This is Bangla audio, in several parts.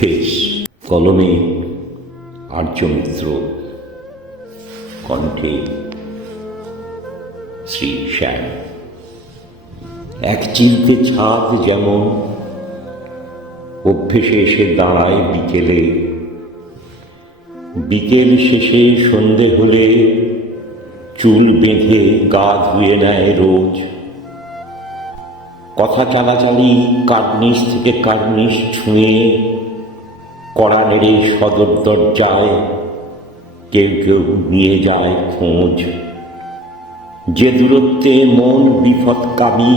অভ্যেস। কলমে আর্য মিত্র কণ্ঠে শ্রী শ্যাম। এক চিলতে ছাদ যেমন, অভ্যেসে এসে দাঁড়ায় বিকেলে। বিকেল শেষে সন্ধে হলে চুল বেঁধে গা ধুয়ে নেয় রোজ। কথা চালাচালি কার্নিশ থেকে কার্নিশ ছুঁয়ে কড়া নেড়ে সদর দরজায়, কেউ কেউ নিয়ে যায় খোঁজ। যে দূরত্বে মন বিপদকামী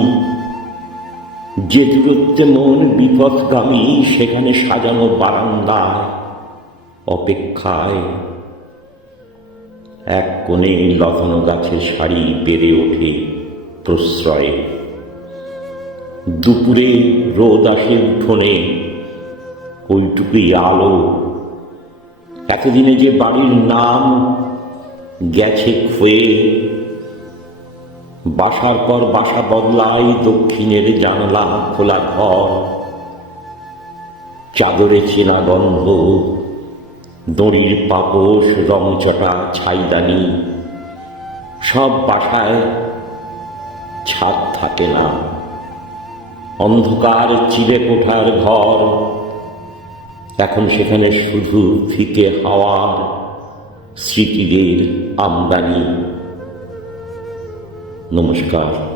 যে দূরত্বে মন বিপদগামী সেখানে সাজানো বারান্দায়, অপেক্ষায় এক কোণে লতানো গাছের শাড়ি বেড়ে ওঠে প্রশ্রয়ে। দুপুরে রোদ আসে উঠোনে ওইটুকুই আলো। এতদিনে যে বাড়ির নাম গেছে ক্ষয়ে, বাসার পর বাসা বদলায় দক্ষিণের জানলা খোলা ঘর। চাদরে চেনা গন্ধ, দড়ির পাপোশ, রংচটা ছাইদানি, সব বাসায় ছাদ থাকে না। অন্ধকার চিড়ে কোঠার ঘর এখন সেখানে শুধু ফিকে হাওয়ার স্মৃতিদের আমদানি। নমস্কার।